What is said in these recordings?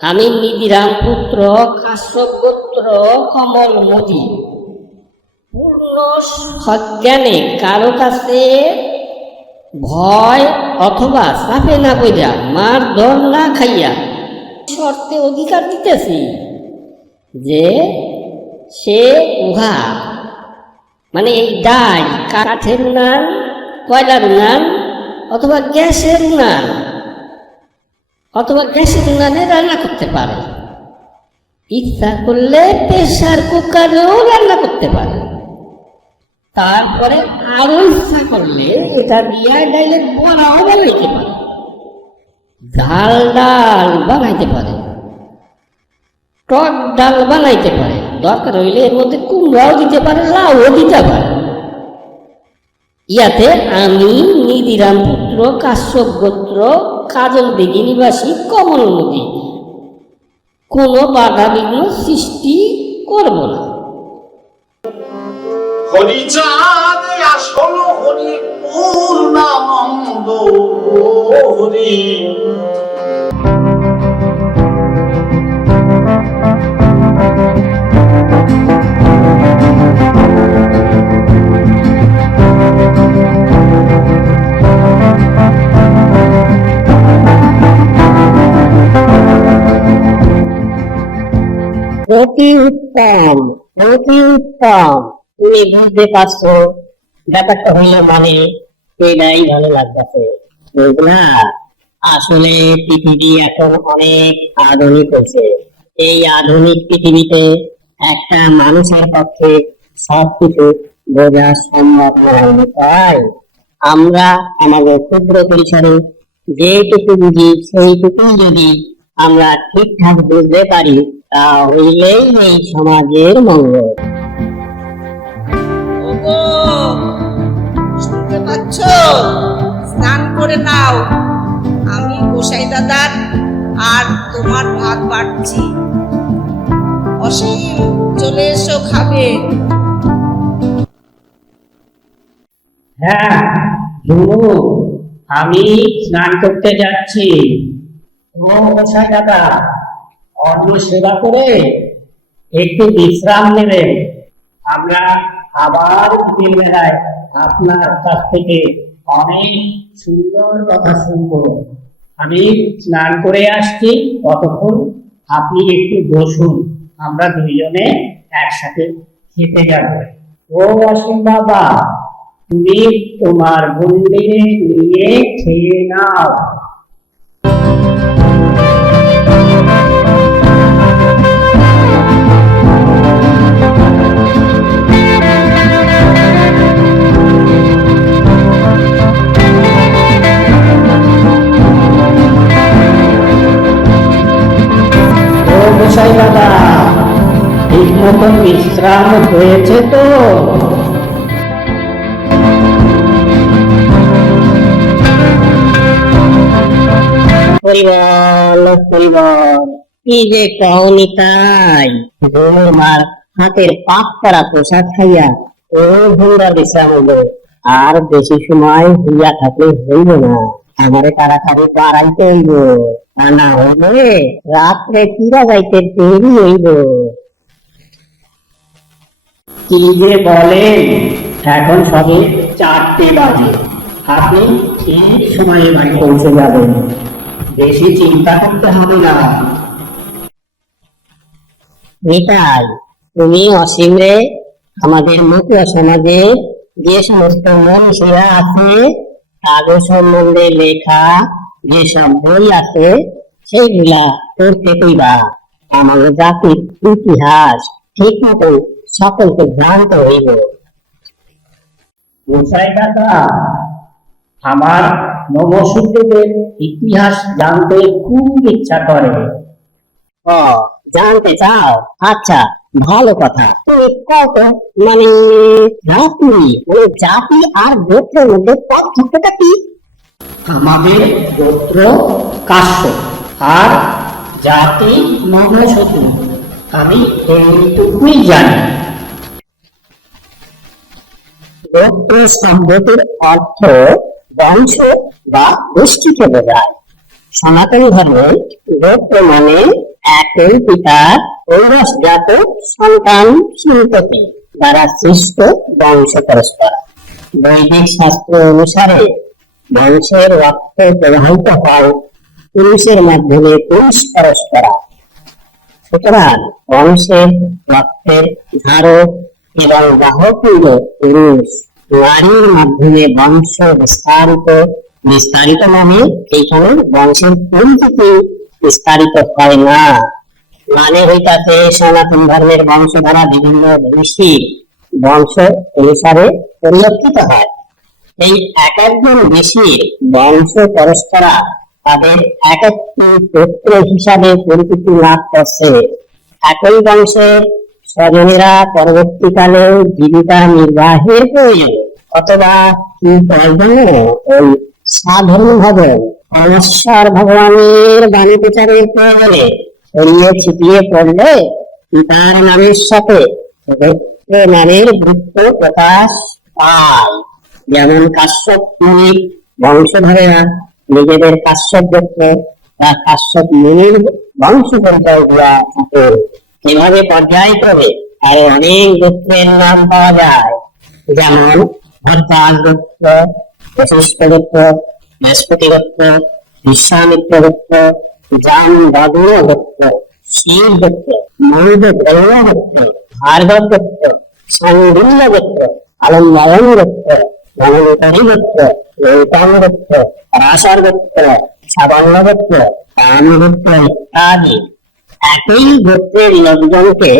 আমি নিধিরাম পুত্র গোত্র কমল মোদী। পূর্ণ সজ্ঞানে কারও কাছে ভয় অথবা চাপে না কইরা মার দর না খাইয়া শর্তে অধিকার দিতেছি যে সে উহা মানে এই ডাই কাঠের উনান, কয়লার উনান অথবা গ্যাসের উনান অথবা গ্যাসের উনানে রান্না করতে পারে। ইচ্ছা করলে প্রেশার কুকারেও রান্না করতে পারে। তারপরে আরও ইচ্ছা করলে এটা দিয়া ডাইলের বড়াও বানাইতে পারে। ঝাল ডাল বানাইতে পারে। টক ডাল বানাইতে পারে। দরকার হইলে এর মধ্যে কুমড়াও দিতে পারে, লাউও দিতে পারে। ইয়াতে আমি নিধিরাম পুত্র, কাশ্যপ গোত্র কাজল দিঘি নিবাসী কমল নদী কোনো বাধা বিঘ্ন সৃষ্টি করব না। হরি পূর্ণানন্দ হরি। অতি উত্তম অতি উত্তম। তুমি বুঝতে পারছ, ব্যাপারটা হইল মানে এটাই ভালো লাগতেছে, বুঝলা আসলে পৃথিবী এখন অনেক আধুনিক হয়েছে। এই আধুনিক পৃথিবীতে একটা মানুষের পক্ষে সবকিছু বোঝা সম্ভব নয় তাই আমরা আমাদের ক্ষুদ্র পরিসরে যেটুকু বুঝি, সেইটুকুই যদি আমরা ঠিকঠাক বুঝতে পারি তাহলেই এই সমাজের মঙ্গল। ওগো শুনতে পাচ্ছ? স্নান করে নাও। আমি গোসাই দাদার আর তোমার ভাত বাড়ছি। অসীম চলে এসো খাবে। হ্যাঁ ঝুমু আমি স্নান করতে যাচ্ছি। ও মশাই দাদা অন্য সেবা করে একটু বিশ্রাম নেবেন। আমরা আবার বিকেল বেলায় আপনার কাছ থেকে অনেক সুন্দর কথা শুনব। আমি স্নান করে আসছি, ততক্ষণ আপনি একটু বসুন। আমরা দুইজনে একসাথে খেতে যাব। ও অসীম বাবা, তুমি তোমার মন্দিরে নিয়ে খেয়ে নাও। গোসাই দাদা ঠিক মতন বিশ্রাম হয়েছে তো। হাতের করা খাইয়া ও আর বেশি সময় হইয়া থাকলে হইব না। আমারে তাড়াতাড়ি বাড়াইতে হইব তা না হলে রাত্রে কিরা যাইতে দেরি হইব। কি যে বলেন এখন সবে চারটে বাজে। আপনি ঠিক সময়ে বাড়ি পৌঁছে যাবেন। বেশি চিন্তা করতে হবে না। নিতাই তুমি অসীম রে আমাদের মতুয়া সমাজে যে সমস্ত মনীষীরা আছে তাদের সম্বন্ধে লেখা যেসব বই আছে সেইগুলা পড়তে কইবা আমাদের জাতির ইতিহাস ঠিক মতো সকলকে জানতে হইব। আমার নবসূত্রদের ইতিহাস জানতে খুব ইচ্ছা করে। ও জানতে চাও? আচ্ছা ভালো কথা। তুমি কত মানে জাতি মানে জাতি আর গোত্রের মধ্যে পার্থক্যটা কি? আমাদের গোত্র কাশ্য আর জাতি মানসতু আমি এইটুকুই জানি। গোত্র শব্দটির অর্থ বংশ বা গোষ্ঠীকে বোঝায়। সনাতন ধর্মে গোত্র মানে একই পিতার ঔরসজাত সন্তান সন্ততি সৃষ্ট বংশ পরস্পর বৈদিক শাস্ত্র অনুসারে বংশের রক্ত প্রবাহিত হয় পুরুষের মাধ্যমে পুরুষ সুতরাং বংশের রক্তের ধারক এবং বাহক পুরুষ নারীর মাধ্যমে বংশ বিস্তারিত বিস্তারিত মানে এইখানে বংশের পরিচিতি বিস্তারিত হয় না। মানে হইতাছে, সনাতন ধর্মের বংশধারা বিভিন্ন ঋষি বংশ অনুসারে পরিলক্ষিত হয়। এই এক একজন ঋষির বংশ পরস্পরা তাদের এক একটি হিসাবে পরিচিতি লাভ করছে। একই বংশের স্বজনেরা পরবর্তীকালে জীবিকা নির্বাহের প্রয়োজন। অথবা কি প্রয়োজন ওই সাধারণ ভাবে অনশ্বর ভগবানের বাণী প্রচারের প্রয়োজনে ছড়িয়ে ছিটিয়ে পড়লে তার নামের সাথে নামের বৃত্ত প্রকাশ পায়। যেমন কাশ্যপ মুনির বংশধরেরা নিজেদের কাশ্যপ গোত্র বা কাশ্যপ মুনির বংশ পরিচয় দেওয়া থাকে। এভাবে পর্যায়ক্রমে আরও অনেক গোত্রের নাম পাওয়া যায়। যেমন ভরতাল গোত্র, বশিষ্ঠ গোত্র বৃহস্পতি গোত্র বিশ্বামিত্র গোত্র জান বাদুর গোত্র শিব গোত্র মৌদ ব্রহ্ম গোত্র ভার্গব গোত্র সন্দিল্য গোত্র আলম্বায়ন গোত্র ধনলুকারী গোত্র লৌকাম গোত্র রাসার গোত্র সাবর্ণ গোত্র কাম গোত্র ইত্যাদি। একই গোত্রের লোকজনকে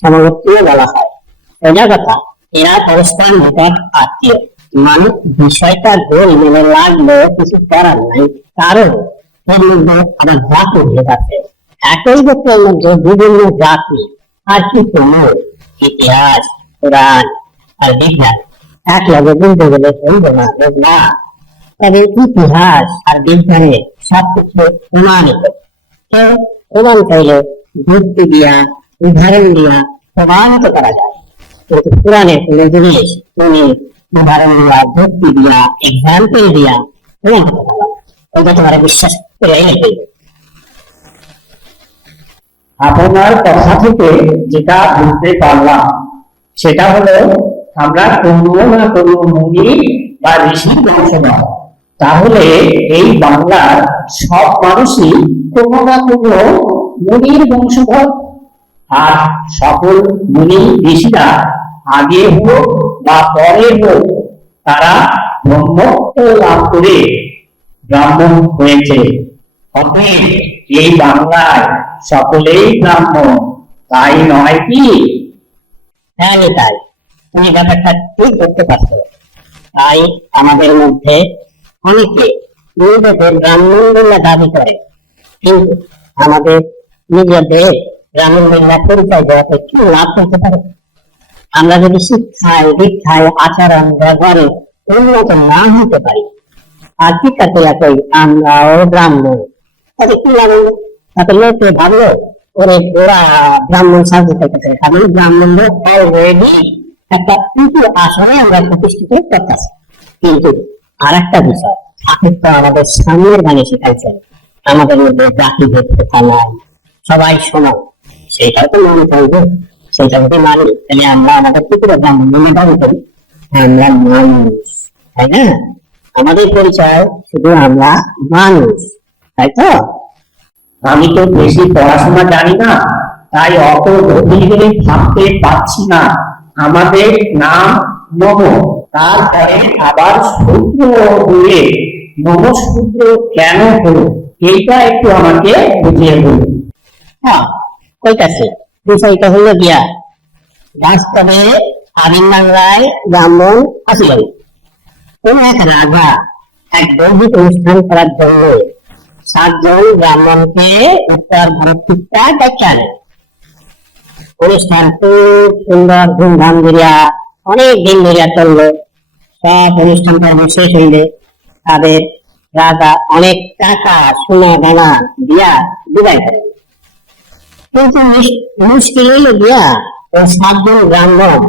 সমগোত্রীয় বলা হয়। সোজা কথা এরা পরস্পর নিকট আত্মীয়। মানুষ বিষয়টা গোল মনে লাগল কিছু করার নাই। কারণ এর মধ্যে আবার জাত উঠে যাচ্ছে একই গোত্রের মধ্যে বিভিন্ন জাতি, আর কি কোনো? ইতিহাস পুরাণ আর বিজ্ঞান। এক লগে বুঝতে গেলে চলবে না তবে ইতিহাস আর বিজ্ঞানে সবকিছু প্রমাণিত। তো প্রমাণ চাইলে যুক্তি দিয়া, উদাহরণ দিয়া প্রমাণিত করা যায়। কিন্তু পুরাণে কোনো জিনিস তুমি দিয়া যুক্তি দিয়া এক্সাম্পল দিয়া যায় ওটা তোমার বিশ্বাস করে আপনার কথা থেকে যেটা বুঝতে পারলাম, সেটা হলো আমরা না মুনি বা ঋষি তাহলে এই বাংলার সব মানুষই কোনো না মুনির বংশধর। আর সকল মুনি ঋষিরা আগে হোক বা পরে হোক তারা ব্রহ্মত্ব লাভ করে ব্রাহ্মণ হয়েছে। অতএব এই বাংলায় সকলেই ব্রাহ্মণ তাই নয় কি? হ্যাঁ তাই। তুমি ব্যাপারটা ঠিক করতে পারছ। তাই আমাদের মধ্যে অনেকে নিজেদের ব্রাহ্মণ বলে দাবি করে, কিন্তু আমাদের নিজেদের ব্রাহ্মণ বলে পরিচয় দেওয়াতে কি লাভ হতে পারে? আমরা যদি শিক্ষায়, দীক্ষায় আচরণ ব্যবহারে উন্নত না হতে পারি। আর শিক্ষাতে একই আমরাও ব্রাহ্মণ। তাতে কি লাভ হলো? তাতে লোকে ভাবলো, ওরে ওরা ব্রাহ্মণ সাহায্য অলরেডি একটা উঁচু আসনে আমরা প্রতিষ্ঠিত করতেছি। কিন্তু আর একটা বিষয় ঠাকুর তো আমাদের সামনের আমাদের মধ্যে জাতি ভেদ সবাই সমান সেটাও তো মনে করব। সেটা মানি তাহলে আমরা আমাদের ব্রাহ্মণ মনে দাবি করি আমরা মানুষ, তাই না? আমাদের পরিচয় শুধু আমরা মানুষ, তাই তো? আমি তো বেশি পড়াশোনা জানি না, তাই অত গভীর করে ভাবতে পারছি না। আমাদের নাম তারপরে আবার নমসূত্র কেন হলো? এইটা একটু আমাকে বুঝিয়ে বলুন। হ্যাঁ কইতাছে বিষয়টা হলো গিয়া বাস্তবে আদিম বাংলায় ব্রাহ্মণ আসিল। কোন এক রাজা এক দৈহিক অনুষ্ঠান করার জন্য সাতজন ব্রাহ্মণকে উত্তর ভারত ঠিকটা দেখান অনুষ্ঠান খুব সুন্দর, ধুমধাম করিয়া অনেক দিন ধরিয়া চলল। সব অনুষ্ঠান পর্ব শেষ হইলে তাদের রাজা অনেক টাকা, সোনা, দানা দিয়া বিদায় করেন। কিন্তু মুশ- মুশকিল গিয়া ও সাতজন ব্রাহ্মণ,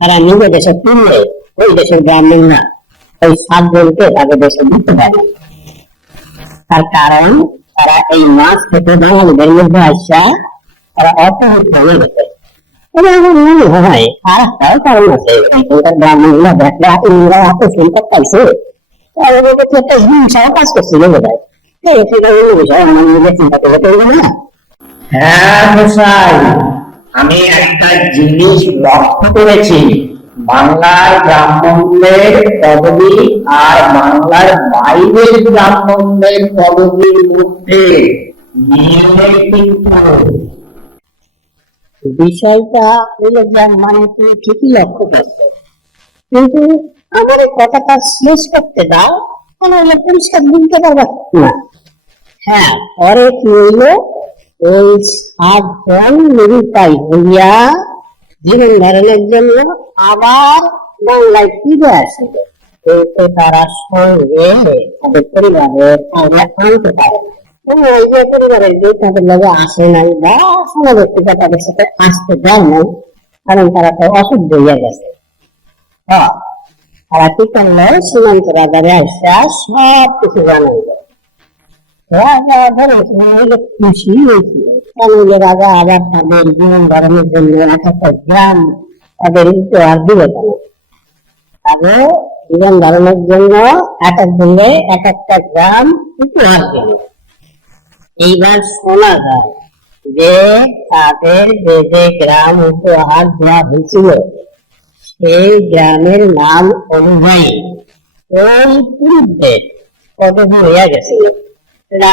তারা নিজে দেশে ফিরলে ওই দেশের ব্রাহ্মণরা ওই সাতজনকে তাদের দেশে দিতে পারে তার কারণ, তারা এই মাছ খেতে বাঙালিদের মধ্যে আসা তারা অপহৃত মনে আমার মনে হয় হয় নিজের চিন্তা না। হ্যাঁ মশাই। আমি একটা জিনিস লক্ষ্য করেছি। বাংলার ব্রাহ্মণদের পদবী আর বাংলার বাইরের ব্রাহ্মণদের পদবীর মধ্যে মিল কিন্তু বিষয়টা মানে তুমি ঠিকই লক্ষ্য করছ। কিন্তু আমার এই কথাটা শেষ করতে দাও তাহলে পরিষ্কার বুঝতে পারবা না হ্যাঁ পরে কি হইল? ওই সাতজন নিরুপায় হইয়া জীবন ধারণের জন্য আবার বাংলায় ফিরে আসিল কিন্তু তারা সঙ্গে তাদের পরিবারের সঙ্গে আনতে পারে। ওই যে পরিবারের যে তাদের লগে আসে নাই বা সমবর্তীটা তাদের সাথে আসতে দেয় নাই, কারণ তারা তো অশুদ্ধ হইয়া গেছে। তারা কি করল? সীমান্ত রাজারে আসা সব কিছু জানাইল। খুশি হয়েছিল কেন যে আবার তাদের জীবন ধারণের জন্য এক একটা গ্রাম তাদের উপহার দিবে তবে জীবন ধারণের জন্য এক এক এক একটা গ্রাম উপহার দিল এইবার শোনা যায় যে তাদের যে যে গ্রাম উপহার দেওয়া হয়েছিল, সেই গ্রামের নাম অনুযায়ী ওই পুরুষদের পদবী হইয়া গেছিল? এরা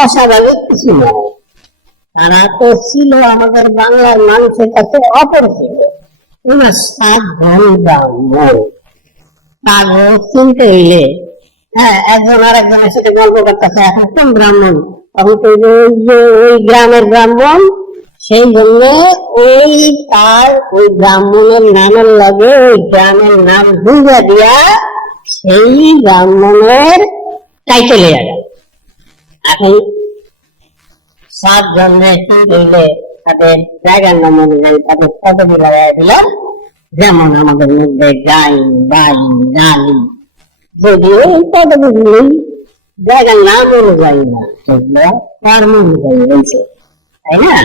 অস্বাভাবিক কিছু তারা তো ছিল আমাদের বাংলার মানুষের কাছে অপরিচিত। ওনার সাত তারও চিনতে হইলে হ্যাঁ একজন আর একজনের সাথে গল্প করতেছে। এখন কোন ব্রাহ্মণ? তখন তো ওই গ্রামের ব্রাহ্মণ, সেই জন্য ওই তার, ওই ব্রাহ্মণের নামের লগে, ওই গ্রামের নাম বুঝা দিয়া সেই ব্রাহ্মণের টাইটেল এখন সাত জন্মে হইলে তাদের জায়গার নাম অনুযায়ী তাদের পদবি লাগাই দিল যেমন আমাদের মধ্যে গাই বাই গালি যদিও এই পদবিগুলি জায়গার নাম অনুযায়ী না সেগুলো কর্ম অনুযায়ী হয়েছে, তাই না?